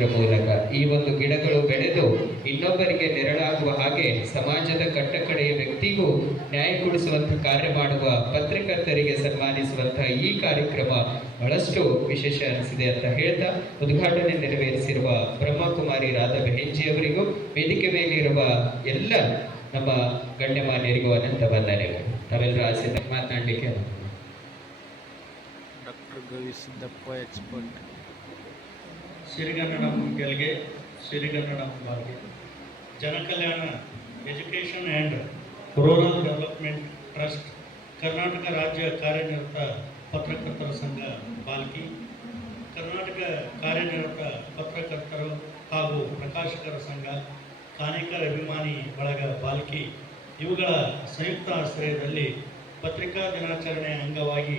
ಮೂಲಕ ಈ ಒಂದು ಗಿಡಗಳು ಬೆಳೆದು ಇನ್ನೊಬ್ಬರಿಗೆ ನೆರಳಾಗುವ ಹಾಗೆ ಸಮಾಜದ ಕಟ್ಟಕಡೆಯ ವ್ಯಕ್ತಿಗೂ ನ್ಯಾಯ ಕೊಡಿಸುವಂತಹ ಕಾರ್ಯ ಮಾಡುವ ಪತ್ರಕರ್ತರಿಗೆ ಸನ್ಮಾನಿಸುವಂತಹ ಈ ಕಾರ್ಯಕ್ರಮ ಬಹಳಷ್ಟು ವಿಶೇಷ ಅನಿಸಿದೆ ಅಂತ ಹೇಳ್ತಾ ಉದ್ಘಾಟನೆ ನೆರವೇರಿಸಿರುವ ಬ್ರಹ್ಮಕುಮಾರಿ ರಾಧಾ ಬೆಹೆಂಜಿಯವರಿಗೂ ವೇದಿಕೆ ಮೇಲಿರುವ ಎಲ್ಲ ನಮ್ಮ ಗಣ್ಯಮಾನ್ಯರಿಗೂ ಅನಂತ ವಂದನೆಗಳು. ತಾವೆಲ್ಲರೂ ಆಸೆ ಮಾತನಾಡಲಿಕ್ಕೆ ಡಾಕ್ಟರ್ ಗವಿ ಸಿದ್ದಪ್ಪ ಎಕ್ಸ್ಪರ್ಟ್. ಸಿರಿಗನ್ನಡ ಗೆಲ್ಗೆ ಸಿರಿಗನ್ನಡ ಬಾಲ್ಗೆ Janakalyana education and rural development trust Karnataka ರಾಜ್ಯ ಕಾರ್ಯನಿರತ ಪತ್ರಕರ್ತರ ಸಂಘ ಬಾಲ್ಕಿ, ಕರ್ನಾಟಕ ಕಾರ್ಯನಿರತ ಪತ್ರಕರ್ತರು ಹಾಗೂ ಪ್ರಕಾಶಕರ ಸಂಘ ಕಾನೇಕರ್ ಅಭಿಮಾನಿ ಬಳಗ ಬಾಲ್ಕಿ ಇವುಗಳ ಸಂಯುಕ್ತ ಆಶ್ರಯದಲ್ಲಿ ಪತ್ರಿಕಾ ದಿನಾಚರಣೆ ಅಂಗವಾಗಿ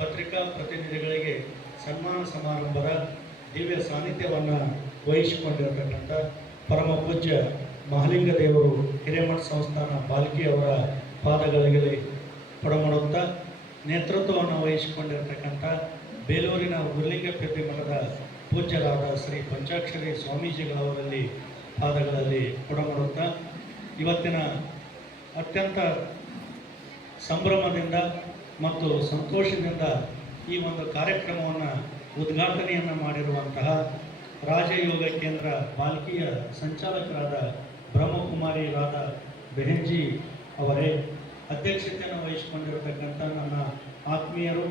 ಪತ್ರಿಕಾ ಪ್ರತಿನಿಧಿಗಳಿಗೆ ಸನ್ಮಾನ ಸಮಾರಂಭದ ದಿವ್ಯ ಸಾನ್ನಿಧ್ಯವನ್ನು ವಹಿಸಿಕೊಂಡಿರತಕ್ಕಂಥ ಪರಮ ಪೂಜ್ಯ ಮಹಾಲಿಂಗ ದೇವರು ಹಿರೇಮಠ ಸಂಸ್ಥಾನ ಬಾಲ್ಕಿ ಅವರ ಪಾದಗಳಿಗೆ ಪಡಮಾಡುತ್ತಾ ನೇತೃತ್ವವನ್ನು ವಹಿಸಿಕೊಂಡಿರತಕ್ಕಂಥ ಬೇಲೂರಿನ ಗುರುಲಿಂಗ ಪೆದ್ದಿ ಮಠದ ಪೂಜ್ಯರಾದ ಶ್ರೀ ಪಂಚಾಕ್ಷರಿ ಸ್ವಾಮೀಜಿಗಳವರಲ್ಲಿ ಪಾದಗಳಲ್ಲಿ ಪಡಮಾಡುತ್ತಾ ಇವತ್ತಿನ ಅತ್ಯಂತ ಸಂಭ್ರಮದಿಂದ ಮತ್ತು ಸಂತೋಷದಿಂದ ಈ ಒಂದು ಕಾರ್ಯಕ್ರಮವನ್ನು ಉದ್ಘಾಟನೆಯನ್ನು ಮಾಡಿರುವಂತಹ ರಾಜಯೋಗ ಕೇಂದ್ರ ಬಾಲ್ಕಿಯ ಸಂಚಾಲಕರಾದ ಬ್ರಹ್ಮಕುಮಾರಿ ರಾಧಾ ಬೆಹೆಂಜಿ ಅವರೇ, ಅಧ್ಯಕ್ಷತೆಯನ್ನು ವಹಿಸಿಕೊಂಡಿರತಕ್ಕಂಥ ನನ್ನ ಆತ್ಮೀಯರು,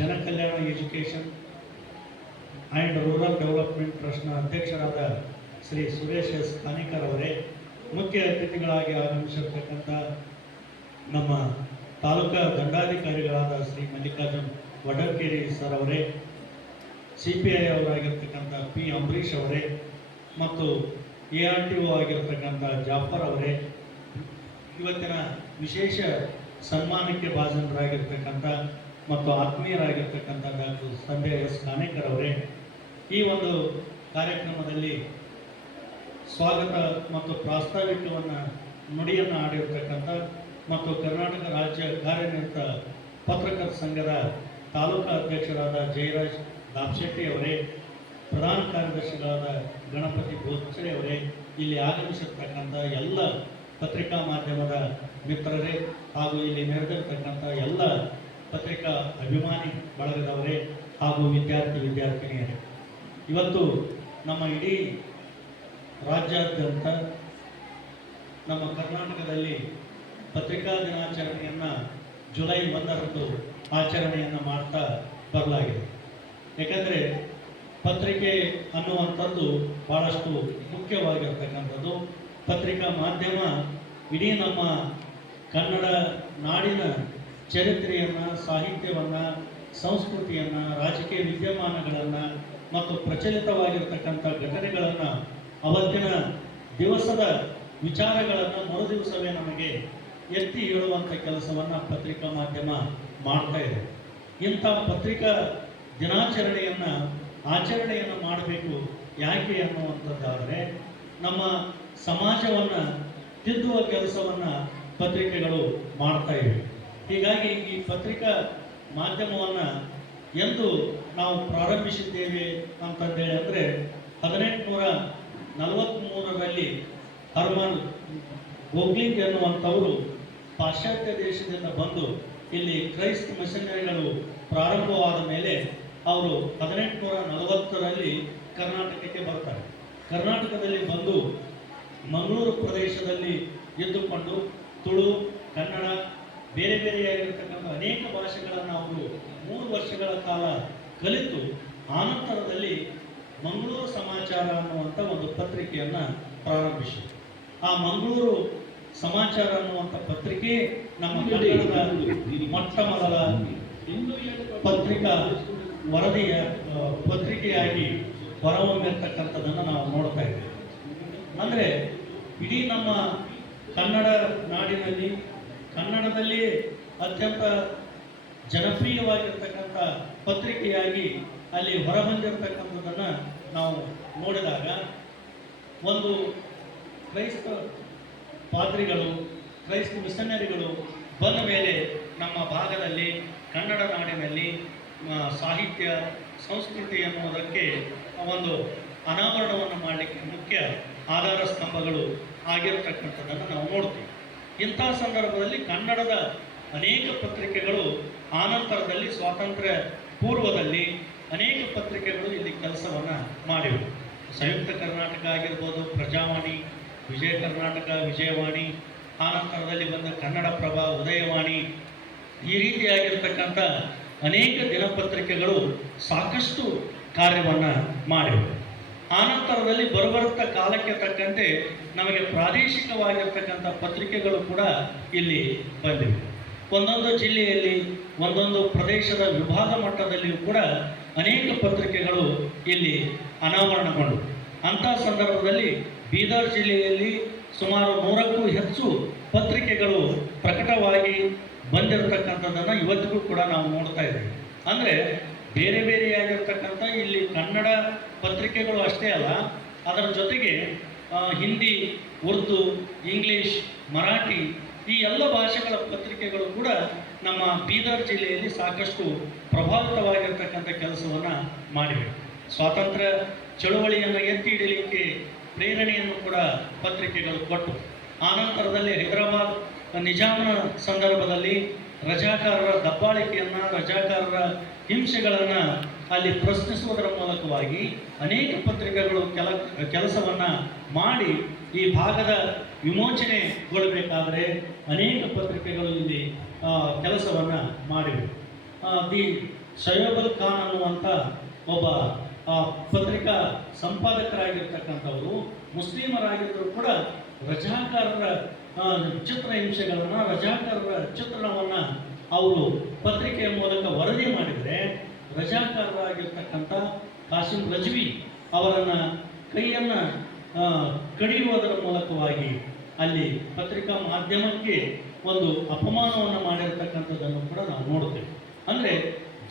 ಜನಕಲ್ಯಾಣ ಎಜುಕೇಷನ್ ಆ್ಯಂಡ್ ರೂರಲ್ ಡೆವಲಪ್ಮೆಂಟ್ ಟ್ರಸ್ಟ್ನ ಅಧ್ಯಕ್ಷರಾದ ಶ್ರೀ ಸುರೇಶ್ ಎಸ್ ಕಾನೇಕರ್ ಅವರೇ, ಮುಖ್ಯ ಅತಿಥಿಗಳಾಗಿ ಆಗಮಿಸಿರ್ತಕ್ಕಂಥ ನಮ್ಮ ತಾಲೂಕಾ ದಂಡಾಧಿಕಾರಿಗಳಾದ ಶ್ರೀ ಮಲ್ಲಿಕಾರ್ಜುನ್ ವಡಕೇರಿ ಸರ್ ಅವರೇ, CPI ಅವರಾಗಿರ್ತಕ್ಕಂಥ P ಅಂಬರೀಷ್ ಅವರೇ ಮತ್ತು ARTO ಆಗಿರ್ತಕ್ಕಂಥ ಜಾಫರ್ ಅವರೇ, ಇವತ್ತಿನ ವಿಶೇಷ ಸನ್ಮಾನಕ್ಕೆ ಭಾಜನರಾಗಿರ್ತಕ್ಕಂಥ ಮತ್ತು ಆತ್ಮೀಯರಾಗಿರ್ತಕ್ಕಂಥ ಡಾಕ್ಟರ್ ಸಂಜಯ್ ಎಸ್ ಕಾನೇಕರ್ ಅವರೇ, ಈ ಒಂದು ಕಾರ್ಯಕ್ರಮದಲ್ಲಿ ಸ್ವಾಗತ ಮತ್ತು ಪ್ರಾಸ್ತಾವಿಕವನ್ನು ನುಡಿಯನ್ನು ಆಡಿರ್ತಕ್ಕಂಥ ಮತ್ತು ಕರ್ನಾಟಕ ರಾಜ್ಯ ಕಾರ್ಯನಿರತ ಪತ್ರಕರ್ತರ ಸಂಘದ ತಾಲೂಕಾ ಅಧ್ಯಕ್ಷರಾದ ಜಯರಾಜ್ ದಾಪ್ಶೆಟ್ಟಿ ಅವರೇ, ಪ್ರಧಾನ ಕಾರ್ಯದರ್ಶಿಗಳಾದ ಗಣಪತಿ ಗೋಚರೆ ಅವರೇ, ಇಲ್ಲಿ ಆಗಮಿಸಿರ್ತಕ್ಕಂಥ ಎಲ್ಲ ಪತ್ರಿಕಾ ಮಾಧ್ಯಮದ ಮಿತ್ರರೇ ಹಾಗೂ ಇಲ್ಲಿ ನೆರೆದಿರ್ತಕ್ಕಂಥ ಎಲ್ಲ ಪತ್ರಿಕಾ ಅಭಿಮಾನಿ ಬಳಗದವರೇ ಹಾಗೂ ವಿದ್ಯಾರ್ಥಿನಿಯರೇ, ಇವತ್ತು ನಮ್ಮ ಇಡೀ ರಾಜ್ಯಾದ್ಯಂತ ನಮ್ಮ ಕರ್ನಾಟಕದಲ್ಲಿ ಪತ್ರಿಕಾ ದಿನಾಚರಣೆಯನ್ನು ಜುಲೈ 1ರಂದು ಆಚರಣೆಯನ್ನು ಮಾಡ್ತಾ ಬರಲಾಗಿದೆ. ಯಾಕಂದರೆ ಪತ್ರಿಕೆ ಅನ್ನುವಂಥದ್ದು ಭಾಳಷ್ಟು ಮುಖ್ಯವಾಗಿರ್ತಕ್ಕಂಥದ್ದು. ಪತ್ರಿಕಾ ಮಾಧ್ಯಮ ಇಡೀ ನಮ್ಮ ಕನ್ನಡ ನಾಡಿನ ಚರಿತ್ರೆಯನ್ನು, ಸಾಹಿತ್ಯವನ್ನು, ಸಂಸ್ಕೃತಿಯನ್ನು, ರಾಜಕೀಯ ವಿದ್ಯಮಾನಗಳನ್ನು ಮತ್ತು ಪ್ರಚಲಿತವಾಗಿರ್ತಕ್ಕಂಥ ಘಟನೆಗಳನ್ನು, ಅವತ್ತಿನ ದಿವಸದ ವಿಚಾರಗಳನ್ನು ಮರುದಿವಸವೇ ನಮಗೆ ಎತ್ತಿ ಹೇಳುವಂಥ ಕೆಲಸವನ್ನು ಪತ್ರಿಕಾ ಮಾಧ್ಯಮ ಮಾಡ್ತಾ ಇದೆ. ಇಂಥ ಪತ್ರಿಕಾ ಆಚರಣೆಯನ್ನು ಮಾಡಬೇಕು ಯಾಕೆ ಅನ್ನುವಂಥದ್ದಾದರೆ, ನಮ್ಮ ಸಮಾಜವನ್ನು ತಿದ್ದುವ ಕೆಲಸವನ್ನು ಪತ್ರಿಕೆಗಳು ಮಾಡ್ತಾ ಇವೆ. ಹೀಗಾಗಿ ಈ ಪತ್ರಿಕಾ ಮಾಧ್ಯಮವನ್ನು ಎಂದು ನಾವು ಪ್ರಾರಂಭಿಸಿದ್ದೇವೆ ಅಂತಂದೇಳಿ ಅಂದರೆ 1843ರಲ್ಲಿ ಹರ್ಮನ್ ಗೋಗ್ಲಿಂಗ್ ಎನ್ನುವಂಥವರು ಪಾಶ್ಚಾತ್ಯ ದೇಶದಿಂದ ಬಂದು ಇಲ್ಲಿ ಕ್ರೈಸ್ತ ಮಿಷನರಿಗಳು ಪ್ರಾರಂಭವಾದ ಮೇಲೆ ಅವರು 1840ರಲ್ಲಿ ಕರ್ನಾಟಕಕ್ಕೆ ಬರ್ತಾರೆ. ಕರ್ನಾಟಕದಲ್ಲಿ ಬಂದು ಮಂಗಳೂರು ಪ್ರದೇಶದಲ್ಲಿ ಇದ್ದುಕೊಂಡು ತುಳು, ಕನ್ನಡ, ಬೇರೆ ಬೇರೆಯಾಗಿರ್ತಕ್ಕಂಥ ಅನೇಕ ಭಾಷೆಗಳನ್ನು ಅವರು 3 ವರ್ಷಗಳ ಕಾಲ ಕಲಿತು ಆನಂತರದಲ್ಲಿ ಮಂಗಳೂರು ಸಮಾಚಾರ ಅನ್ನುವಂಥ ಒಂದು ಪತ್ರಿಕೆಯನ್ನು ಪ್ರಾರಂಭಿಸಿದರು. ಆ ಮಂಗಳೂರು ಸಮಾಚಾರ ಅನ್ನುವಂಥ ಪತ್ರಿಕೆ ನಮ್ಮ ಕನ್ನಡದ ಮೊಟ್ಟ ಮೊದಲ ಪತ್ರಿಕಾ ವರದಿಯ ಪತ್ರಿಕೆಯಾಗಿ ಹೊರಹೊಮ್ಮಿರ್ತಕ್ಕಂಥದ್ದನ್ನು ನಾವು ನೋಡ್ತಾ ಇದ್ದೇವೆ. ಅಂದರೆ ಇಡೀ ನಮ್ಮ ಕನ್ನಡ ನಾಡಿನಲ್ಲಿ ಕನ್ನಡದಲ್ಲಿ ಅತ್ಯಂತ ಜನಪ್ರಿಯವಾಗಿರ್ತಕ್ಕಂಥ ಪತ್ರಿಕೆಯಾಗಿ ಅಲ್ಲಿ ಹೊರಬಂದಿರತಕ್ಕಂಥದ್ದನ್ನು ನಾವು ನೋಡಿದಾಗ, ಒಂದು ಕ್ರೈಸ್ತ ಪಾದ್ರಿಗಳು, ಕ್ರೈಸ್ತ ಮಿಷನರಿಗಳು ಬಂದ ಮೇಲೆ ನಮ್ಮ ಭಾಗದಲ್ಲಿ ಕನ್ನಡ ನಾಡಿನಲ್ಲಿ ಸಾಹಿತ್ಯ ಸಂಸ್ಕೃತಿ ಎನ್ನುವುದಕ್ಕೆ ಒಂದು ಅನಾವರಣವನ್ನು ಮಾಡಲಿಕ್ಕೆ ಮುಖ್ಯ ಆಧಾರ ಸ್ತಂಭಗಳು ಆಗಿರತಕ್ಕಂಥದ್ದನ್ನು ನಾವು ನೋಡ್ತೀವಿ. ಇಂಥ ಸಂದರ್ಭದಲ್ಲಿ ಕನ್ನಡದ ಅನೇಕ ಪತ್ರಿಕೆಗಳು ಆನಂತರದಲ್ಲಿ ಸ್ವಾತಂತ್ರ್ಯ ಪೂರ್ವದಲ್ಲಿ ಅನೇಕ ಪತ್ರಿಕೆಗಳು ಇಲ್ಲಿ ಕೆಲಸವನ್ನು ಮಾಡಿವೆ. ಸಂಯುಕ್ತ ಕರ್ನಾಟಕ ಆಗಿರ್ಬೋದು, ಪ್ರಜಾವಾಣಿ, ವಿಜಯ ಕರ್ನಾಟಕ, ವಿಜಯವಾಣಿ, ಆನಂತರದಲ್ಲಿ ಬಂದ ಕನ್ನಡಪ್ರಭ, ಉದಯವಾಣಿ, ಈ ರೀತಿಯಾಗಿರ್ತಕ್ಕಂಥ ಅನೇಕ ದಿನಪತ್ರಿಕೆಗಳು ಸಾಕಷ್ಟು ಕಾರ್ಯವನ್ನು ಮಾಡಿವೆ. ಆನಂತರದಲ್ಲಿ ಬರುತ್ತಾ ಕಾಲಕ್ಕೆ ತಕ್ಕಂತೆ ನಮಗೆ ಪ್ರಾದೇಶಿಕವಾಗಿರ್ತಕ್ಕಂಥ ಪತ್ರಿಕೆಗಳು ಕೂಡ ಇಲ್ಲಿ ಬಂದಿವೆ. ಒಂದೊಂದು ಜಿಲ್ಲೆಯಲ್ಲಿ ಒಂದೊಂದು ಪ್ರದೇಶದ ವಿಭಾಗ ಮಟ್ಟದಲ್ಲಿಯೂ ಕೂಡ ಅನೇಕ ಪತ್ರಿಕೆಗಳು ಇಲ್ಲಿ ಅನಾವರಣಗೊಂಡವು. ಅಂಥ ಸಂದರ್ಭದಲ್ಲಿ ಬೀದರ್ ಜಿಲ್ಲೆಯಲ್ಲಿ ಸುಮಾರು 100ಕ್ಕೂ ಹೆಚ್ಚು ಪತ್ರಿಕೆಗಳು ಪ್ರಕಟವಾಗಿ ಬಂದಿರತಕ್ಕಂಥದ್ದನ್ನು ಇವತ್ತಿಗೂ ಕೂಡ ನಾವು ನೋಡ್ತಾ ಇದ್ದೀವಿ. ಅಂದರೆ ಬೇರೆ ಬೇರೆಯಾಗಿರ್ತಕ್ಕಂಥ ಇಲ್ಲಿ ಕನ್ನಡ ಪತ್ರಿಕೆಗಳು ಅಷ್ಟೇ ಅಲ್ಲ, ಅದರ ಜೊತೆಗೆ ಹಿಂದಿ, ಉರ್ದು, ಇಂಗ್ಲೀಷ್, ಮರಾಠಿ ಈ ಎಲ್ಲ ಭಾಷೆಗಳ ಪತ್ರಿಕೆಗಳು ಕೂಡ ನಮ್ಮ ಬೀದರ್ ಜಿಲ್ಲೆಯಲ್ಲಿ ಸಾಕಷ್ಟು ಪ್ರಭಾವಿತವಾಗಿರ್ತಕ್ಕಂಥ ಕೆಲಸವನ್ನು ಮಾಡಿವೆ. ಸ್ವಾತಂತ್ರ್ಯ ಚಳುವಳಿಯನ್ನು ಎತ್ತಿ ಹಿಡಿಯಲಿಕ್ಕೆ ಪ್ರೇರಣೆಯನ್ನು ಕೂಡ ಪತ್ರಿಕೆಗಳು ಕೊಟ್ಟು, ಆನಂತರದಲ್ಲಿ ಹೈದರಾಬಾದ್ ನಿಜಾಮನ ಸಂದರ್ಭದಲ್ಲಿ ರಜಾಕಾರರ ದಬ್ಬಾಳಿಕೆಯನ್ನು, ರಜಾಕಾರರ ಹಿಂಸೆಗಳನ್ನು ಅಲ್ಲಿ ಪ್ರಶ್ನಿಸುವುದರ ಮೂಲಕವಾಗಿ ಅನೇಕ ಪತ್ರಿಕೆಗಳು ಕೆಲಸವನ್ನು ಮಾಡಿ ಈ ಭಾಗದ ವಿಮೋಚನೆಗೊಳ್ಳಬೇಕಾದರೆ ಅನೇಕ ಪತ್ರಿಕೆಗಳು ಇಲ್ಲಿ ಕೆಲಸವನ್ನು ಮಾಡಿವೆ. ದಿ ಶಯೋಬಲ್ ಖಾನ್ ಅನ್ನುವಂಥ ಒಬ್ಬ ಪತ್ರಿಕಾ ಸಂಪಾದಕರಾಗಿರ್ತಕ್ಕಂಥವರು ಮುಸ್ಲಿಮರಾಗಿದ್ದರೂ ಕೂಡ ರಜಾಕಾರರ ಚಿತ್ರಹಿಂಸೆಗಳನ್ನು, ರಜಾಕಾರರ ಚಿತ್ರಣವನ್ನು ಅವರು ಪತ್ರಿಕೆಯ ಮೂಲಕ ವರದಿ ಮಾಡಿದರೆ ರಜಾಕಾರರಾಗಿರ್ತಕ್ಕಂಥ ಕಾಸಿಂ ರಜ್ವಿ ಅವರನ್ನು ಕೈಯನ್ನು ಕಡಿಯುವುದರ ಮೂಲಕವಾಗಿ ಅಲ್ಲಿ ಪತ್ರಿಕಾ ಮಾಧ್ಯಮಕ್ಕೆ ಒಂದು ಅಪಮಾನವನ್ನು ಮಾಡಿರ್ತಕ್ಕಂಥದ್ದನ್ನು ಕೂಡ ನಾವು ನೋಡ್ತೇವೆ. ಅಂದರೆ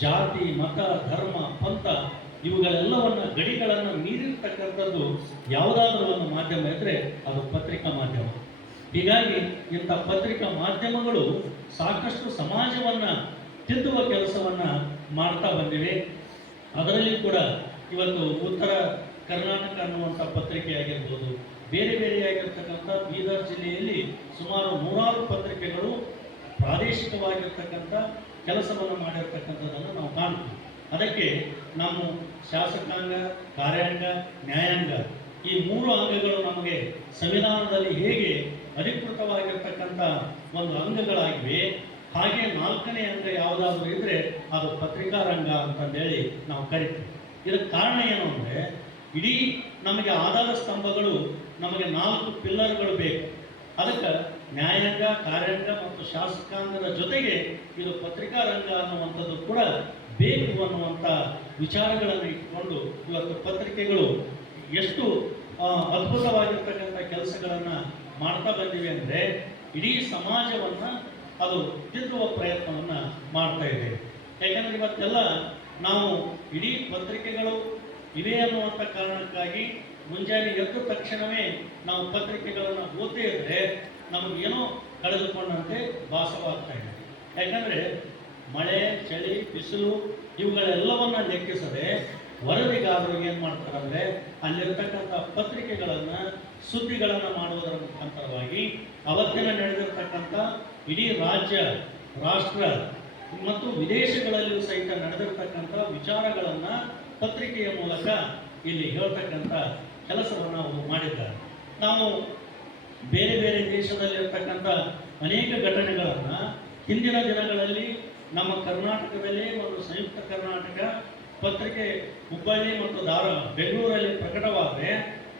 ಜಾತಿ, ಮತ, ಧರ್ಮ, ಪಂಥ ಇವುಗಳೆಲ್ಲವನ್ನು ಗಡಿಗಳನ್ನು ಮೀರಿರ್ತಕ್ಕಂಥದ್ದು ಯಾವುದಾದ್ರೂ ಒಂದು ಮಾಧ್ಯಮ ಇದ್ದರೆ ಅದು ಪತ್ರಿಕಾ ಮಾಧ್ಯಮ. ಹೀಗಾಗಿ ಇಂಥ ಪತ್ರಿಕಾ ಮಾಧ್ಯಮಗಳು ಸಾಕಷ್ಟು ಸಮಾಜವನ್ನು ತಿದ್ದುವ ಕೆಲಸವನ್ನು ಮಾಡ್ತಾ ಬಂದಿವೆ. ಅದರಲ್ಲಿ ಕೂಡ ಇವತ್ತು ಉತ್ತರ ಕರ್ನಾಟಕ ಅನ್ನುವಂಥ ಪತ್ರಿಕೆ ಆಗಿರ್ಬೋದು, ಬೇರೆ ಬೇರೆಯಾಗಿರ್ತಕ್ಕಂಥ ಬೀದರ್ ಜಿಲ್ಲೆಯಲ್ಲಿ ಸುಮಾರು 100 ಪತ್ರಿಕೆಗಳು ಪ್ರಾದೇಶಿಕವಾಗಿರ್ತಕ್ಕಂಥ ಕೆಲಸವನ್ನು ಮಾಡಿರ್ತಕ್ಕಂಥದ್ದನ್ನು ನಾವು ಕಾಣ್ತೀವಿ. ಅದಕ್ಕೆ ನಮ್ಮ ಶಾಸಕಾಂಗ, ಕಾರ್ಯಾಂಗ, ನ್ಯಾಯಾಂಗ ಈ 3 ಅಂಗಗಳು ನಮಗೆ ಸಂವಿಧಾನದಲ್ಲಿ ಹೇಗೆ ಅಧಿಕೃತವಾಗಿರ್ತಕ್ಕಂಥ ಒಂದು ಅಂಗಗಳಾಗಿವೆ, ಹಾಗೆ 4ನೇ ಅಂಗ ಯಾವುದಾದ್ರೂ ಇದ್ದರೆ ಅದು ಪತ್ರಿಕಾ ರಂಗ ಅಂತಂದೇಳಿ ನಾವು ಕರಿತೀವಿ. ಇದಕ್ಕೆ ಕಾರಣ ಏನು ಅಂದರೆ ಇಡೀ ನಮಗೆ ಆಧಾರ ಸ್ತಂಭಗಳು ನಮಗೆ 4 ಪಿಲ್ಲರ್ಗಳು ಬೇಕು. ಅದಕ್ಕೆ ನ್ಯಾಯಾಂಗ, ಕಾರ್ಯಾಂಗ ಮತ್ತು ಶಾಸಕಾಂಗದ ಜೊತೆಗೆ ಇದು ಪತ್ರಿಕಾ ರಂಗ ಅನ್ನುವಂಥದ್ದು ಕೂಡ ಬೇಕು ಅನ್ನುವಂಥ ವಿಚಾರಗಳನ್ನು ಇಟ್ಟುಕೊಂಡು ಇವತ್ತು ಪತ್ರಿಕೆಗಳು ಎಷ್ಟು ಅದ್ಭುತವಾಗಿರ್ತಕ್ಕಂಥ ಕೆಲಸಗಳನ್ನು ಮಾಡ್ತಾ ಬಂದಿವೆ ಅಂದರೆ ಇಡೀ ಸಮಾಜವನ್ನು ಅದು ತಿದ್ದುವ ಪ್ರಯತ್ನವನ್ನು ಮಾಡ್ತಾ ಇದೆ. ಯಾಕೆಂದರೆ ಇವತ್ತೆಲ್ಲ ನಾವು ಇಡೀ ಪತ್ರಿಕೆಗಳು ಇವೆ ಅನ್ನುವಂಥ ಕಾರಣಕ್ಕಾಗಿ ಮುಂಜಾನೆ ಎದ್ದ ತಕ್ಷಣವೇ ನಾವು ಪತ್ರಿಕೆಗಳನ್ನು ಓದ್ತಾ ಇದ್ದರೆ ನಮಗೇನೋ ಕಳೆದುಕೊಂಡಂತೆ ಭಾಸವಾಗ್ತಾ ಇದೆ. ಯಾಕಂದರೆ ಮಳೆ, ಚಳಿ, ಬಿಸಿಲು ಇವುಗಳೆಲ್ಲವನ್ನು ಲೆಕ್ಕಿಸದೆ ವರದಿಗಾರರು ಏನು ಮಾಡ್ತಾರಂದರೆ ಅಲ್ಲಿರ್ತಕ್ಕಂಥ ಪತ್ರಿಕೆಗಳನ್ನು, ಸುದ್ದಿಗಳನ್ನು ಮಾಡುವುದರ ಮುಖಾಂತರವಾಗಿ ಅವತ್ತಿನ ನಡೆದಿರ್ತಕ್ಕಂಥ ಇಡೀ ರಾಜ್ಯ, ರಾಷ್ಟ್ರ ಮತ್ತು ವಿದೇಶಗಳಲ್ಲಿಯೂ ಸಹಿತ ನಡೆದಿರ್ತಕ್ಕಂಥ ವಿಚಾರಗಳನ್ನು ಪತ್ರಿಕೆಯ ಮೂಲಕ ಇಲ್ಲಿ ಹೇಳ್ತಕ್ಕಂಥ ಕೆಲಸವನ್ನು ಅವರು ಮಾಡಿದ್ದಾರೆ. ನಾವು ಬೇರೆ ಬೇರೆ ದೇಶದಲ್ಲಿರ್ತಕ್ಕಂಥ ಅನೇಕ ಘಟನೆಗಳನ್ನು ಹಿಂದಿನ ದಿನಗಳಲ್ಲಿ ನಮ್ಮ ಕರ್ನಾಟಕದಲ್ಲಿ ಒಂದು ಸಂಯುಕ್ತ ಕರ್ನಾಟಕ ಪತ್ರಿಕೆ ಹುಬ್ಬಳ್ಳಿ ಮತ್ತು ಬೆಂಗಳೂರಲ್ಲಿ ಪ್ರಕಟವಾದರೆ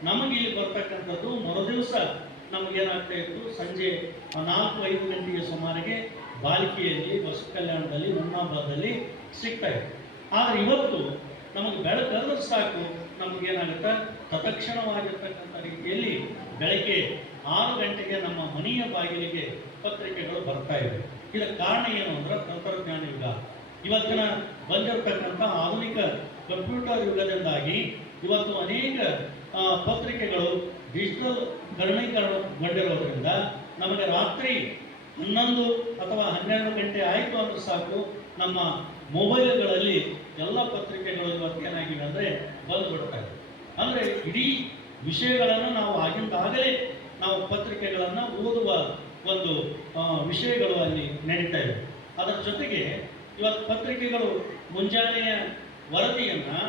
ನಮಗೆ ಇಲ್ಲಿ ಬರ್ತಕ್ಕಂಥದ್ದು ಮರುದಿವಸ ನಮಗೇನಾಗ್ತಾ ಇತ್ತು, ಸಂಜೆ 4-5 ಗಂಟೆಗೆ ಸುಮಾರಿಗೆ ಬಾಲ್ಕಿಯಲ್ಲಿ, ಬಸವ ಕಲ್ಯಾಣದಲ್ಲಿ, ಹುಮ್ನಾಬಾದಲ್ಲಿ ಸಿಗ್ತಾ ಇತ್ತು. ಆದರೆ ಇವತ್ತು ನಮಗೆ ಬೆಳಕಂದ್ರೆ ಸಾಕು, ನಮಗೇನಾಗುತ್ತೆ ತತ್ಕ್ಷಣವಾಗಿರ್ತಕ್ಕಂಥ ರೀತಿಯಲ್ಲಿ ಬೆಳಗ್ಗೆ 6 ಗಂಟೆಗೆ ನಮ್ಮ ಮನೆಯ ಬಾಗಿಲಿಗೆ ಪತ್ರಿಕೆಗಳು ಬರ್ತಾ ಇವೆ. ಇದಕ್ಕೆ ಕಾರಣ ಏನು ಅಂದ್ರೆ ತಂತ್ರಜ್ಞಾನ ಯುಗ. ಇವತ್ತಿನ ಬಂದಿರತಕ್ಕಂಥ ಆಧುನಿಕ ಕಂಪ್ಯೂಟರ್ ಯುಗದಿಂದಾಗಿ ಇವತ್ತು ಅನೇಕ ಪತ್ರಿಕೆಗಳು ಡಿಜಿಟಲ್ ಕರ್ಣೀಕರಣಗೊಂಡಿರೋದ್ರಿಂದ ನಮಗೆ ರಾತ್ರಿ 11 ಅಥವಾ 12 ಗಂಟೆ ಆಯಿತು ಅಂದ್ರೆ ಸಾಕು, ನಮ್ಮ ಮೊಬೈಲ್ಗಳಲ್ಲಿ ಎಲ್ಲ ಪತ್ರಿಕೆಗಳು ಇವತ್ತು ಏನಾಗಿವೆ ಅಂದರೆ ಬಂದುಬಿಡ್ತಾ ಇದೆ. ಅಂದರೆ ಇಡೀ ವಿಷಯಗಳನ್ನು ನಾವು ಆಗಿಂದಾಗಲೇ ನಾವು ಪತ್ರಿಕೆಗಳನ್ನು ಓದುವ ಒಂದು ವಿಷಯಗಳು ಅಲ್ಲಿ ನಡೀತಾ ಇವೆ. ಅದರ ಜೊತೆಗೆ ಇವತ್ತು ಪತ್ರಿಕೆಗಳು ಮುಂಜಾನೆಯ ವರದಿಯನ್ನು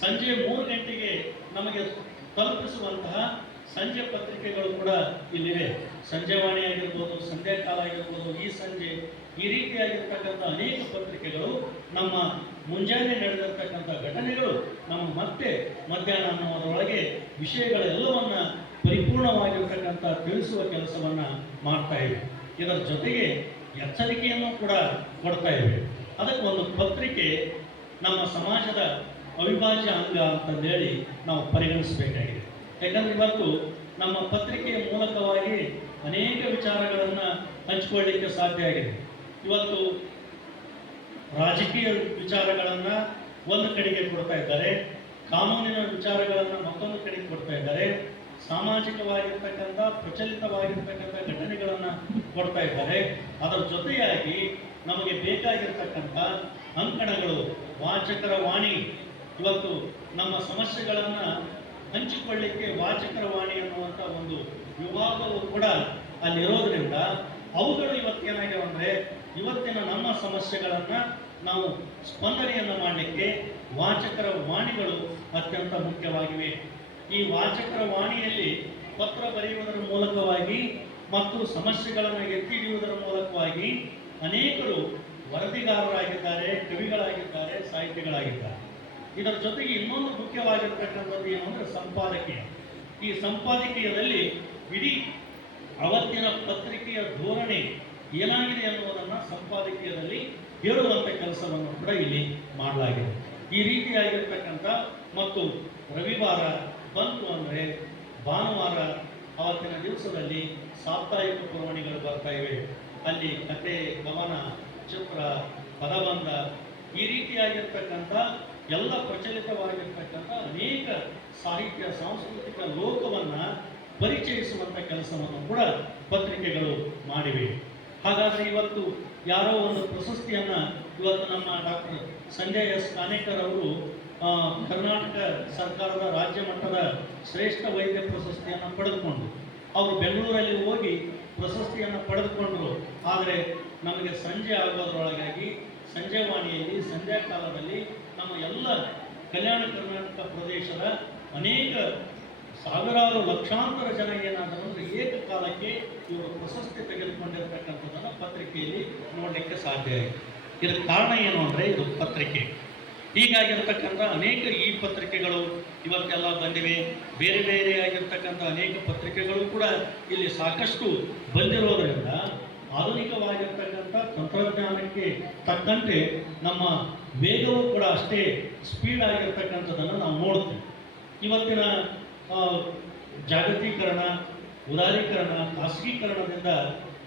ಸಂಜೆ 3 ಗಂಟೆಗೆ ನಮಗೆ ತಲುಪಿಸುವಂತಹ ಸಂಜೆ ಪತ್ರಿಕೆಗಳು ಕೂಡ ಇಲ್ಲಿವೆ. ಸಂಜೆವಾಣಿ ಆಗಿರ್ಬೋದು, ಸಂಧ್ಯಾಕಾಲ ಆಗಿರ್ಬೋದು, ಈ ಸಂಜೆ, ಈ ರೀತಿಯಾಗಿರ್ತಕ್ಕಂಥ ಅನೇಕ ಪತ್ರಿಕೆಗಳು ನಮ್ಮ ಮುಂಜಾನೆ ನಡೆದಿರ್ತಕ್ಕಂಥ ಘಟನೆಗಳು ನಮ್ಮ ಮತ್ತೆ ಮಧ್ಯಾಹ್ನ ಅನ್ನೋದರೊಳಗೆ ವಿಷಯಗಳೆಲ್ಲವನ್ನ ಪರಿಪೂರ್ಣವಾಗಿರ್ತಕ್ಕಂಥ ತಿಳಿಸುವ ಕೆಲಸವನ್ನು ಮಾಡ್ತಾ ಇವೆ. ಇದರ ಜೊತೆಗೆ ಎಚ್ಚರಿಕೆಯನ್ನು ಕೂಡ ಕೊಡ್ತಾ ಇವೆ. ಅದಕ್ಕೆ ಒಂದು ಪತ್ರಿಕೆ ನಮ್ಮ ಸಮಾಜದ ಅವಿಭಾಜ್ಯ ಅಂಗ ಅಂತಂದೇಳಿ ನಾವು ಪರಿಗಣಿಸಬೇಕಾಗಿದೆ. ಯಾಕಂದರೆ ಇವತ್ತು ನಮ್ಮ ಪತ್ರಿಕೆಯ ಮೂಲಕವಾಗಿ ಅನೇಕ ವಿಚಾರಗಳನ್ನು ಹಂಚಿಕೊಳ್ಳಲಿಕ್ಕೆ ಸಾಧ್ಯ ಆಗಿದೆ. ಇವತ್ತು ರಾಜಕೀಯ ವಿಚಾರಗಳನ್ನು ಒಂದು ಕಡೆಗೆ ಕೊಡ್ತಾ ಇದ್ದಾರೆ, ಕಾನೂನಿನ ವಿಚಾರಗಳನ್ನು ಮತ್ತೊಂದು ಕಡೆಗೆ ಕೊಡ್ತಾ ಇದ್ದಾರೆ, ಸಾಮಾಜಿಕವಾಗಿರ್ತಕ್ಕಂಥ ಪ್ರಚಲಿತವಾಗಿರ್ತಕ್ಕಂಥ ಘಟನೆಗಳನ್ನು ಕೊಡ್ತಾ ಇದ್ದಾರೆ. ಅದರ ಜೊತೆಯಾಗಿ ನಮಗೆ ಬೇಕಾಗಿರ್ತಕ್ಕಂಥ ಅಂಕಣಗಳು, ವಾಚಕರ ವಾಣಿ, ಇವತ್ತು ನಮ್ಮ ಸಮಸ್ಯೆಗಳನ್ನು ಹಂಚಿಕೊಳ್ಳಿಕ್ಕೆ ವಾಚಕರ ವಾಣಿ ಅನ್ನುವಂಥ ಒಂದು ವಿಭಾಗವು ಕೂಡ ಅಲ್ಲಿರೋದ್ರಿಂದ ಅವುಗಳು ಇವತ್ತೇನಾಗ್ಯಾವ ಅಂದರೆ ಇವತ್ತಿನ ನಮ್ಮ ಸಮಸ್ಯೆಗಳನ್ನು ನಾವು ಸ್ಪಂದನೆಯನ್ನು ಮಾಡಲಿಕ್ಕೆ ವಾಚಕರ ವಾಣಿಗಳು ಅತ್ಯಂತ ಮುಖ್ಯವಾಗಿವೆ. ಈ ವಾಚಕರ ವಾಣಿಯಲ್ಲಿ ಪತ್ರ ಬರೆಯುವುದರ ಮೂಲಕವಾಗಿ ಮತ್ತು ಸಮಸ್ಯೆಗಳನ್ನು ಎತ್ತಿ ಹಿಡಿಯುವುದರ ಮೂಲಕವಾಗಿ ಅನೇಕರು ವರದಿಗಾರರಾಗಿದ್ದಾರೆ, ಕವಿಗಳಾಗಿದ್ದಾರೆ, ಸಾಹಿತಿಗಳಾಗಿದ್ದಾರೆ. ಇದರ ಜೊತೆಗೆ ಇನ್ನೊಂದು ಮುಖ್ಯವಾಗಿರ್ತಕ್ಕಂಥದ್ದು ಏನು ಅಂದರೆ ಸಂಪಾದಕೀಯ. ಈ ಸಂಪಾದಕೀಯದಲ್ಲಿ ಇಡೀ ಅವತ್ತಿನ ಪತ್ರಿಕೆಯ ಧೋರಣೆ ಏನಾಗಿದೆ ಅನ್ನುವುದನ್ನು ಸಂಪಾದಕೀಯದಲ್ಲಿ ಹೇಳುವಂಥ ಕೆಲಸವನ್ನು ಕೂಡ ಇಲ್ಲಿ ಮಾಡಲಾಗಿದೆ. ಈ ರೀತಿಯಾಗಿರ್ತಕ್ಕಂಥ ಮತ್ತು ರವಿವಾರ ಬಂತು ಅಂದರೆ ಭಾನುವಾರ ಅವತ್ತಿನ ದಿವಸದಲ್ಲಿ ಸಾಪ್ತಾಹಿಕ ಪುರವಣಿಗಳು ಬರ್ತಾ ಇವೆ. ಅಲ್ಲಿ ಕತೆ, ಕವನ, ಚಿತ್ರ, ಪದಬಂಧ, ಈ ರೀತಿಯಾಗಿರ್ತಕ್ಕಂಥ ಎಲ್ಲ ಪ್ರಚಲಿತವಾಗಿರ್ತಕ್ಕಂಥ ಅನೇಕ ಸಾಹಿತ್ಯ ಸಾಂಸ್ಕೃತಿಕ ಲೋಕವನ್ನು ಪರಿಚಯಿಸುವಂಥ ಕೆಲಸವನ್ನು ಕೂಡ ಪತ್ರಿಕೆಗಳು ಮಾಡಿವೆ. ಹಾಗಾದರೆ ಇವತ್ತು ಯಾರೋ ಒಂದು ಪ್ರಶಸ್ತಿಯನ್ನು ಇವತ್ತು ನಮ್ಮ ಡಾಕ್ಟರ್ ಸಂಜಯ್ ಎಸ್ ಕಾನೇಕರ್ ಅವರು ಕರ್ನಾಟಕ ಸರ್ಕಾರದ ರಾಜ್ಯ ಮಟ್ಟದ ಶ್ರೇಷ್ಠ ವೈದ್ಯ ಪ್ರಶಸ್ತಿಯನ್ನು ಪಡೆದುಕೊಂಡು ಅವರು ಬೆಂಗಳೂರಲ್ಲಿ ಹೋಗಿ ಪ್ರಶಸ್ತಿಯನ್ನು ಪಡೆದುಕೊಂಡರು. ಆದರೆ ನಮಗೆ ಸಂಜೆ ಆಗೋದ್ರೊಳಗಾಗಿ ಸಂಜೆವಾಣಿಯಲ್ಲಿ ಸಂಧ್ಯಾಕಾಲದಲ್ಲಿ ನಮ್ಮ ಎಲ್ಲ ಕಲ್ಯಾಣ ಕರ್ನಾಟಕ ಪ್ರದೇಶದ ಅನೇಕ ಸಾವಿರಾರು ಲಕ್ಷಾಂತರ ಜನ ಏನಾದರೂ ಅಂದರೆ ಏಕಕಾಲಕ್ಕೆ ಇವರು ಪ್ರಶಸ್ತಿ ತೆಗೆದುಕೊಂಡಿರ್ತಕ್ಕಂಥದ್ದನ್ನು ಪತ್ರಿಕೆಯಲ್ಲಿ ನೋಡಲಿಕ್ಕೆ ಸಾಧ್ಯ ಇದೆ. ಇದಕ್ಕೆ ಕಾರಣ ಏನು ಅಂದರೆ ಇದು ಪತ್ರಿಕೆ. ಹೀಗಾಗಿರ್ತಕ್ಕಂಥ ಅನೇಕ ಈ ಪತ್ರಿಕೆಗಳು ಇವತ್ತೆಲ್ಲ ಬಂದಿವೆ. ಬೇರೆ ಬೇರೆ ಆಗಿರ್ತಕ್ಕಂಥ ಅನೇಕ ಪತ್ರಿಕೆಗಳು ಕೂಡ ಇಲ್ಲಿ ಸಾಕಷ್ಟು ಬಂದಿರೋದರಿಂದ ಆಧುನಿಕವಾಗಿರ್ತಕ್ಕಂಥ ತಂತ್ರಜ್ಞಾನಕ್ಕೆ ತಕ್ಕಂತೆ ನಮ್ಮ ವೇಗವೂ ಕೂಡ ಅಷ್ಟೇ ಸ್ಪೀಡ್ ಆಗಿರ್ತಕ್ಕಂಥದ್ದನ್ನು ನಾವು ನೋಡ್ತೀವಿ. ಇವತ್ತಿನ ಜಾಗತೀಕರಣ, ಉದಾರೀಕರಣ, ಖಾಸಗೀಕರಣದಿಂದ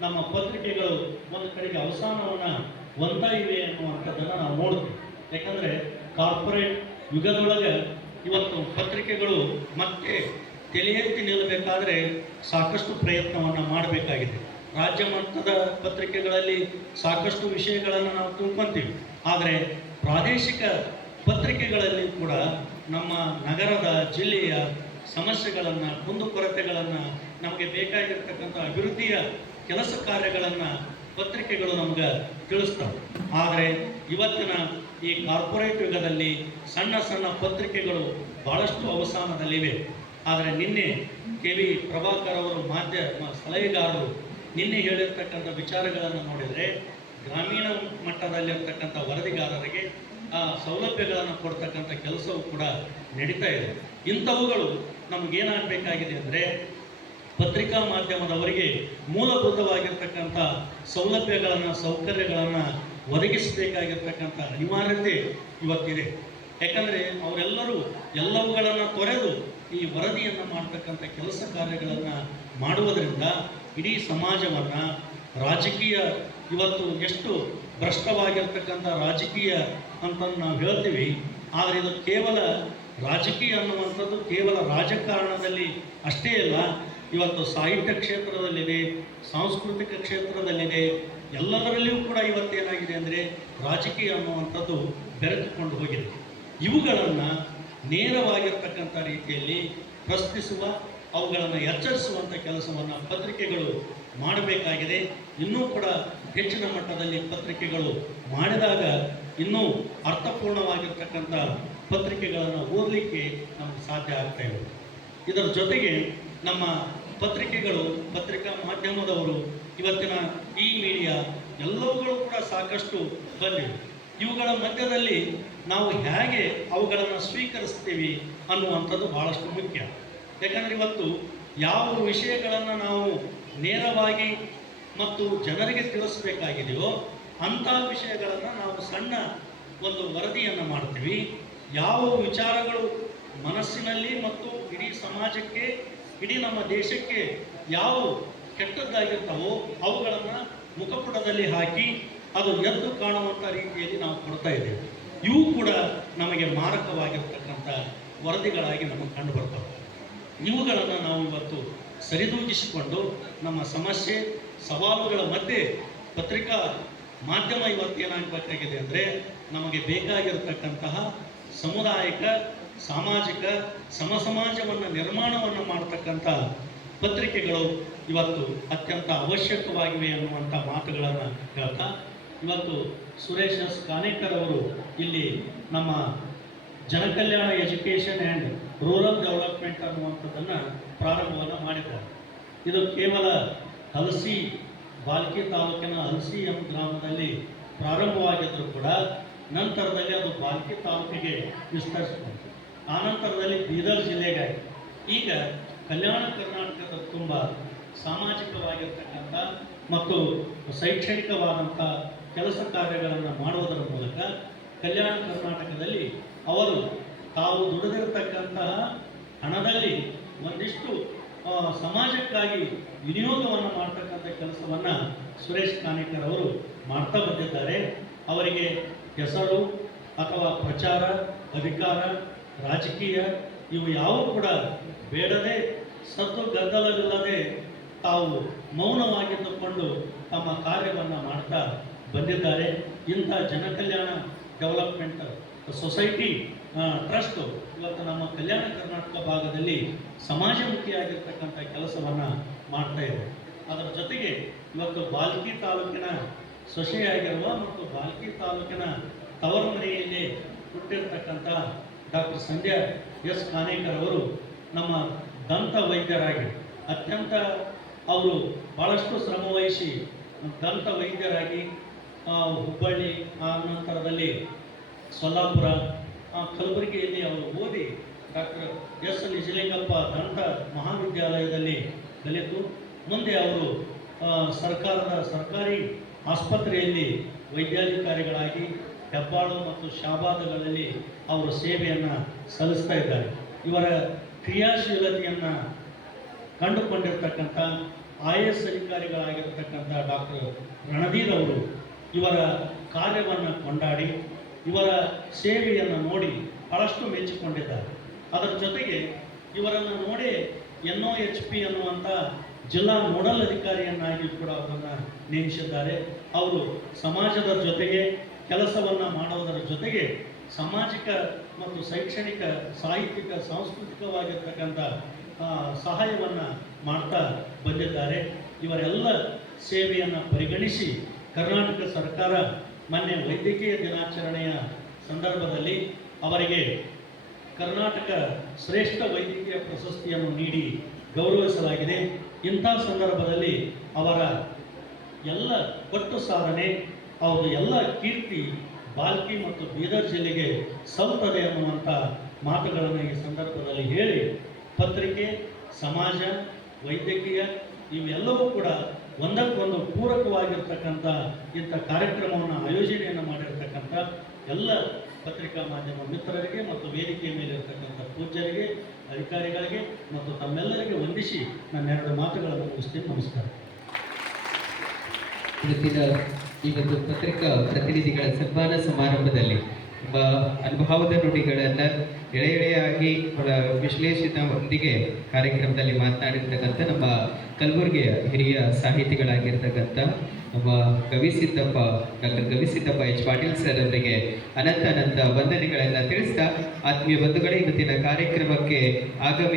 ನಮ್ಮ ಪತ್ರಿಕೆಗಳು ಒಂದು ಕಡೆಗೆ ಅವಸಾನವನ್ನು ಹೊಂದ್ತಾ ಇವೆ ಅನ್ನುವಂಥದ್ದನ್ನು ನಾವು ನೋಡ್ತೀವಿ. ಯಾಕಂದರೆ ಕಾರ್ಪೊರೇಟ್ ಯುಗದೊಳಗೆ ಇವತ್ತು ಪತ್ರಿಕೆಗಳು ಮತ್ತೆ ತಲೆ ಎತ್ತಿ ನಿಲ್ಲಬೇಕಾದ್ರೆ ಸಾಕಷ್ಟು ಪ್ರಯತ್ನವನ್ನು ಮಾಡಬೇಕಾಗಿದೆ. ರಾಜ್ಯ ಮಟ್ಟದ ಪತ್ರಿಕೆಗಳಲ್ಲಿ ಸಾಕಷ್ಟು ವಿಷಯಗಳನ್ನು ನಾವು ತಿಳ್ಕೊತೀವಿ. ಆದರೆ ಪ್ರಾದೇಶಿಕ ಪತ್ರಿಕೆಗಳಲ್ಲಿ ಕೂಡ ನಮ್ಮ ನಗರದ, ಜಿಲ್ಲೆಯ ಸಮಸ್ಯೆಗಳನ್ನು, ಕುಂದುಕೊರತೆಗಳನ್ನು, ನಮಗೆ ಬೇಕಾಗಿರ್ತಕ್ಕಂಥ ಅಭಿವೃದ್ಧಿಯ ಕೆಲಸ ಕಾರ್ಯಗಳನ್ನು ಪತ್ರಿಕೆಗಳು ನಮ್ಗೆ ತಿಳಿಸ್ತವೆ. ಆದರೆ ಇವತ್ತಿನ ಈ ಕಾರ್ಪೊರೇಟ್ ಯುಗದಲ್ಲಿ ಸಣ್ಣ ಸಣ್ಣ ಪತ್ರಿಕೆಗಳು ಭಾಳಷ್ಟು ಅವಸಾನದಲ್ಲಿವೆ. ಆದರೆ ನಿನ್ನೆ KV ಪ್ರಭಾಕರ್ ಅವರು ಮಾಧ್ಯಮ ಸಲಹೆಗಾರರು ನಿನ್ನೆ ಹೇಳಿರ್ತಕ್ಕಂಥ ವಿಚಾರಗಳನ್ನು ನೋಡಿದರೆ ಗ್ರಾಮೀಣ ಮಟ್ಟದಲ್ಲಿರ್ತಕ್ಕಂಥ ವರದಿಗಾರರಿಗೆ ಆ ಸೌಲಭ್ಯಗಳನ್ನು ಕೊಡ್ತಕ್ಕಂಥ ಕೆಲಸವು ಕೂಡ ನಡೀತಾ ಇದೆ. ಇಂಥವುಗಳು ನಮಗೇನಾಗಬೇಕಾಗಿದೆ ಅಂದರೆ ಪತ್ರಿಕಾ ಮಾಧ್ಯಮದವರಿಗೆ ಮೂಲಭೂತವಾಗಿರ್ತಕ್ಕಂಥ ಸೌಲಭ್ಯಗಳನ್ನು, ಸೌಕರ್ಯಗಳನ್ನು ಒದಗಿಸಬೇಕಾಗಿರ್ತಕ್ಕಂಥ ಅನಿವಾರ್ಯತೆ ಇವತ್ತಿದೆ. ಯಾಕಂದರೆ ಅವರೆಲ್ಲರೂ ಎಲ್ಲವುಗಳನ್ನು ತೊರೆದು ಈ ವರದಿಯನ್ನು ಮಾಡ್ತಕ್ಕಂಥ ಕೆಲಸ ಕಾರ್ಯಗಳನ್ನು ಮಾಡುವುದರಿಂದ ಇಡೀ ಸಮಾಜವನ್ನು, ರಾಜಕೀಯ ಇವತ್ತು ಎಷ್ಟು ಭ್ರಷ್ಟವಾಗಿರ್ತಕ್ಕಂಥ ರಾಜಕೀಯ ಅಂತ ನಾವು ಹೇಳ್ತೀವಿ. ಆದರೆ ಇದು ಕೇವಲ ರಾಜಕೀಯ ಅನ್ನುವಂಥದ್ದು ಕೇವಲ ರಾಜಕಾರಣದಲ್ಲಿ ಅಷ್ಟೇ ಅಲ್ಲ, ಇವತ್ತು ಸಾಹಿತ್ಯ ಕ್ಷೇತ್ರದಲ್ಲಿದೆ, ಸಾಂಸ್ಕೃತಿಕ ಕ್ಷೇತ್ರದಲ್ಲಿದೆ, ಎಲ್ಲದರಲ್ಲಿಯೂ ಕೂಡ ಇವತ್ತೇನಾಗಿದೆ ಅಂದರೆ ರಾಜಕೀಯ ಅನ್ನುವಂಥದ್ದು ಬೆರೆತುಕೊಂಡು ಹೋಗಿದೆ. ಇವುಗಳನ್ನು ನೇರವಾಗಿರ್ತಕ್ಕಂಥ ರೀತಿಯಲ್ಲಿ ಪ್ರಶ್ನಿಸುವ, ಅವುಗಳನ್ನು ಎಚ್ಚರಿಸುವಂಥ ಕೆಲಸವನ್ನು ಪತ್ರಿಕೆಗಳು ಮಾಡಬೇಕಾಗಿದೆ. ಇನ್ನೂ ಕೂಡ ಹೆಚ್ಚಿನ ಮಟ್ಟದಲ್ಲಿ ಪತ್ರಿಕೆಗಳು ಮಾಡಿದಾಗ ಇನ್ನೂ ಅರ್ಥಪೂರ್ಣವಾಗಿರ್ತಕ್ಕಂಥ ಪತ್ರಿಕೆಗಳನ್ನು ಓದಲಿಕ್ಕೆ ನಮಗೆ ಸಾಧ್ಯ ಆಗ್ತಾ ಇದೆ. ಇದರ ಜೊತೆಗೆ ನಮ್ಮ ಪತ್ರಿಕೆಗಳು, ಪತ್ರಿಕಾ ಮಾಧ್ಯಮದವರು, ಇವತ್ತಿನ ಈ ಮೀಡಿಯಾ ಎಲ್ಲವುಗಳು ಕೂಡ ಸಾಕಷ್ಟು ಬಂದಿವೆ. ಇವುಗಳ ಮಧ್ಯದಲ್ಲಿ ನಾವು ಹೇಗೆ ಅವುಗಳನ್ನು ಸ್ವೀಕರಿಸ್ತೀವಿ ಅನ್ನುವಂಥದ್ದು ಭಾಳಷ್ಟು ಮುಖ್ಯ. ಯಾಕಂದರೆ ಇವತ್ತು ಯಾವ ವಿಷಯಗಳನ್ನು ನಾವು ನೇರವಾಗಿ ಮತ್ತು ಜನರಿಗೆ ತಿಳಿಸ್ಬೇಕಾಗಿದೆಯೋ ಅಂಥ ವಿಷಯಗಳನ್ನು ನಾವು ಸಣ್ಣ ಒಂದು ವರದಿಯನ್ನು ಮಾಡ್ತೀವಿ. ಯಾವ ವಿಚಾರಗಳು ಮನಸ್ಸಿನಲ್ಲಿ ಮತ್ತು ಇಡೀ ಸಮಾಜಕ್ಕೆ, ಇಡೀ ನಮ್ಮ ದೇಶಕ್ಕೆ ಯಾವ ಕೆಟ್ಟದ್ದಾಗಿರ್ತಾವೋ ಅವುಗಳನ್ನು ಮುಖಪುಟದಲ್ಲಿ ಹಾಕಿ ಅದು ಎದ್ದು ಕಾಣುವಂಥ ರೀತಿಯಲ್ಲಿ ನಾವು ಕೊಡ್ತಾ ಇದ್ದೇವೆ. ಇವು ಕೂಡ ನಮಗೆ ಮಾರಕವಾಗಿರ್ತಕ್ಕಂಥ ವರದಿಗಳಾಗಿ ನಮಗೆ ಕಂಡು ಬರ್ತವೆ. ಇವುಗಳನ್ನು ನಾವು ಇವತ್ತು ಸರಿದೂಗಿಸಿಕೊಂಡು ನಮ್ಮ ಸಮಸ್ಯೆ ಸವಾಲುಗಳ ಮಧ್ಯೆ ಪತ್ರಿಕಾ ಮಾಧ್ಯಮ ಇವತ್ತು ಏನಾಗಬೇಕಾಗಿದೆ ಅಂದರೆ, ನಮಗೆ ಬೇಕಾಗಿರತಕ್ಕಂತಹ ಸಮುದಾಯಿಕ, ಸಾಮಾಜಿಕ ಸಮಸಮಾಜವನ್ನು ನಿರ್ಮಾಣವನ್ನು ಮಾಡತಕ್ಕಂಥ ಪತ್ರಿಕೆಗಳು ಇವತ್ತು ಅತ್ಯಂತ ಅವಶ್ಯಕವಾಗಿವೆ ಅನ್ನುವಂಥ ಮಾತುಗಳನ್ನು ಹೇಳ್ತಾ, ಇವತ್ತು ಸುರೇಶ್ ಎಸ್ ಕಾನೇಕರ್ ಅವರು ಇಲ್ಲಿ ನಮ್ಮ ಜನಕಲ್ಯಾಣ ಎಜುಕೇಷನ್ ಆ್ಯಂಡ್ ರೂರಲ್ ಡೆವಲಪ್ಮೆಂಟ್ ಅನ್ನುವಂಥದ್ದನ್ನು ಪ್ರಾರಂಭವನ್ನು ಮಾಡಿದ್ದಾರೆ. ಇದು ಕೇವಲ ಹಲಸಿ, ಬಾಲ್ಕಿ ತಾಲೂಕಿನ ಹಲಸಿ ಎಂಬ ಗ್ರಾಮದಲ್ಲಿ ಪ್ರಾರಂಭವಾಗಿದ್ದರೂ ಕೂಡ ನಂತರದಲ್ಲಿ ಅದು ಬಾಲ್ಕಿ ತಾಲೂಕಿಗೆ ವಿಸ್ತರಿಸಿಕೊಂಡು ಆನಂತರದಲ್ಲಿ ಬೀದರ್ ಜಿಲ್ಲೆಗೆ, ಈಗ ಕಲ್ಯಾಣ ಕರ್ನಾಟಕದ ತುಂಬ ಸಾಮಾಜಿಕವಾಗಿರ್ತಕ್ಕಂಥ ಮತ್ತು ಶೈಕ್ಷಣಿಕವಾದಂಥ ಕೆಲಸ ಕಾರ್ಯಗಳನ್ನು ಮಾಡುವುದರ ಮೂಲಕ ಕಲ್ಯಾಣ ಕರ್ನಾಟಕದಲ್ಲಿ ಅವರು ತಾವು ದುಡಿದಿರತಕ್ಕಂತಹ ಹಣದಲ್ಲಿ ಒಂದಿಷ್ಟು ಸಮಾಜಕ್ಕಾಗಿ ವಿನಿಯೋಗವನ್ನು ಮಾಡ್ತಕ್ಕಂಥ ಕೆಲಸವನ್ನು ಸುರೇಶ್ ಕಾನೇಕರ್ ಅವರು ಮಾಡ್ತಾ ಬಂದಿದ್ದಾರೆ. ಅವರಿಗೆ ಹೆಸರು ಅಥವಾ ಪ್ರಚಾರ, ಅಧಿಕಾರ, ರಾಜಕೀಯ ಇವು ಯಾವೂ ಕೂಡ ಬೇಡದೆ, ಸದ್ದು ಗದ್ದಲವಿಲ್ಲದೆ ತಾವು ಮೌನವಾಗಿದ್ದುಕೊಂಡು ತಮ್ಮ ಕಾರ್ಯವನ್ನು ಮಾಡ್ತಾ ಬಂದಿದ್ದಾರೆ. ಇಂಥ ಜನಕಲ್ಯಾಣ ಡೆವಲಪ್ಮೆಂಟ್ ಸೊಸೈಟಿ ಟ್ರಸ್ಟ್ ಇವತ್ತು ನಮ್ಮ ಕಲ್ಯಾಣ ಕರ್ನಾಟಕ ಭಾಗದಲ್ಲಿ ಸಮಾಜಮುಖಿಯಾಗಿರ್ತಕ್ಕಂಥ ಕೆಲಸವನ್ನು ಮಾಡ್ತಾ ಇದೆ. ಅದರ ಜೊತೆಗೆ ಇವತ್ತು ಬಾಲ್ಕಿ ತಾಲೂಕಿನ ಸೊಸೆಯಾಗಿರುವ ಮತ್ತು ಬಾಲ್ಕಿ ತಾಲೂಕಿನ ತವರು ಮನೆಯಲ್ಲಿ ಹುಟ್ಟಿರ್ತಕ್ಕಂಥ ಡಾಕ್ಟರ್ ಸಂಧ್ಯಾ ಎಸ್ ಕಾನೇಕರ್ ಅವರು ನಮ್ಮ ದಂತ ವೈದ್ಯರಾಗಿ ಅತ್ಯಂತ ಅವರು ಭಾಳಷ್ಟು ಶ್ರಮವಹಿಸಿ ದಂತ ವೈದ್ಯರಾಗಿ ಹುಬ್ಬಳ್ಳಿ, ಆ ನಂತರದಲ್ಲಿ ಸೊಲ್ಲಾಪುರ, ಕಲಬುರಗಿಯಲ್ಲಿ ಅವರು ಓದಿ ಡಾಕ್ಟರ್ ಎಸ್ ನಿಜಲಿಂಗಪ್ಪ ದಂತ ಮಹಾವಿದ್ಯಾಲಯದಲ್ಲಿ ಕಲಿತು ಮುಂದೆ ಅವರು ಸರ್ಕಾರಿ ಆಸ್ಪತ್ರೆಯಲ್ಲಿ ವೈದ್ಯಾಧಿಕಾರಿಗಳಾಗಿ ಹೆಬ್ಬಾಳು ಮತ್ತು ಶಾಬಾದ್ಗಳಲ್ಲಿ ಅವರು ಸೇವೆಯನ್ನು ಸಲ್ಲಿಸ್ತಾ ಇದ್ದಾರೆ. ಇವರ ಕ್ರಿಯಾಶೀಲತೆಯನ್ನು ಕಂಡುಕೊಂಡಿರ್ತಕ್ಕಂಥ IAS ಅಧಿಕಾರಿಗಳಾಗಿರ್ತಕ್ಕಂಥ ಡಾಕ್ಟರ್ ರಣಧೀರ್ ಅವರು ಇವರ ಕಾರ್ಯವನ್ನು ಕೊಂಡಾಡಿ ಇವರ ಸೇವೆಯನ್ನು ನೋಡಿ ಬಹಳಷ್ಟು ಮೆಚ್ಚಿಕೊಂಡಿದ್ದಾರೆ. ಅದರ ಜೊತೆಗೆ ಇವರನ್ನು ನೋಡಿ NOHP ಅನ್ನುವಂಥ ಜಿಲ್ಲಾ ನೋಡಲ್ ಅಧಿಕಾರಿಯನ್ನಾಗಿ ಕೂಡ ಅವರನ್ನು ನೇಮಿಸಿದ್ದಾರೆ. ಅವರು ಸಮಾಜದ ಜೊತೆಗೆ ಕೆಲಸವನ್ನು ಮಾಡುವುದರ ಜೊತೆಗೆ ಸಾಮಾಜಿಕ ಮತ್ತು ಶೈಕ್ಷಣಿಕ, ಸಾಹಿತ್ಯಿಕ, ಸಾಂಸ್ಕೃತಿಕವಾಗಿರ್ತಕ್ಕಂಥ ಸಹಾಯವನ್ನು ಮಾಡ್ತಾ ಬಂದಿದ್ದಾರೆ. ಇವರೆಲ್ಲ ಸೇವೆಯನ್ನು ಪರಿಗಣಿಸಿ ಕರ್ನಾಟಕ ಸರ್ಕಾರ ಮೊನ್ನೆ ವೈದ್ಯಕೀಯ ದಿನಾಚರಣೆಯ ಸಂದರ್ಭದಲ್ಲಿ ಅವರಿಗೆ ಕರ್ನಾಟಕ ಶ್ರೇಷ್ಠ ವೈದ್ಯಕೀಯ ಪ್ರಶಸ್ತಿಯನ್ನು ನೀಡಿ ಗೌರವಿಸಲಾಗಿದೆ. ಇಂಥ ಸಂದರ್ಭದಲ್ಲಿ ಅವರ ಎಲ್ಲ ಪಟ್ಟು ಸಾಧನೆ, ಅವರು ಎಲ್ಲ ಕೀರ್ತಿ ಬಾಲ್ಕಿ ಮತ್ತು ಬೀದರ್ ಜಿಲ್ಲೆಗೆ ಸಲ್ತದೆ ಅನ್ನುವಂಥ ಮಾತುಗಳನ್ನು ಈ ಸಂದರ್ಭದಲ್ಲಿ ಹೇಳಿ, ಪತ್ರಿಕೆ, ಸಮಾಜ, ವೈದ್ಯಕೀಯ ಇವೆಲ್ಲವೂ ಕೂಡ ಒಂದಕ್ಕೊಂದು ಪೂರಕವಾಗಿರ್ತಕ್ಕಂಥ ಇಂಥ ಕಾರ್ಯಕ್ರಮವನ್ನು ಆಯೋಜನೆಯನ್ನು ಮಾಡಿರ್ತಕ್ಕಂಥ ಎಲ್ಲ ಪತ್ರಿಕಾ ಮಾಧ್ಯಮ ಮಿತ್ರರಿಗೆ ಮತ್ತು ವೇದಿಕೆಯ ಮೇಲೆ ಇರತಕ್ಕಂಥ ಪೂಜ್ಯರಿಗೆ, ಅಧಿಕಾರಿಗಳಿಗೆ ಮತ್ತು ತಮ್ಮೆಲ್ಲರಿಗೆ ವಂದಿಸಿ ನನ್ನೆರಡು ಮಾತುಗಳನ್ನು ಮುಗಿಸ್ತೀನಿ. ನಮಸ್ಕಾರ. ಇವತ್ತಿನ ಈ ಒಂದು ಪತ್ರಿಕಾ ಪ್ರತಿನಿಧಿಗಳ ಸನ್ಮಾನ ಸಮಾರಂಭದಲ್ಲಿ ಒಬ್ಬ ಅನುಭವದ ನುಡಿಗಳನ್ನು ಎಳೆಯಾಗಿ ವಿಶ್ಲೇಷಿತದೊಂದಿಗೆ ಕಾರ್ಯಕ್ರಮದಲ್ಲಿ ಮಾತನಾಡಿರ್ತಕ್ಕಂಥ ನಮ್ಮ ಕಲಬುರಗಿಯ ಹಿರಿಯ ಸಾಹಿತಿಗಳಾಗಿರ್ತಕ್ಕಂಥ ನಮ್ಮ Gavisiddappa doctor Gavisiddappa H Patil sir ಅವರಿಗೆ ಅನಂತ ವಂದನೆಗಳನ್ನು ತಿಳಿಸ್ತಾ, ಆತ್ಮೀಯ ಬಂಧುಗಳೇ, ಇವತ್ತಿನ ಕಾರ್ಯಕ್ರಮಕ್ಕೆ ಆಗಮಿಸಿ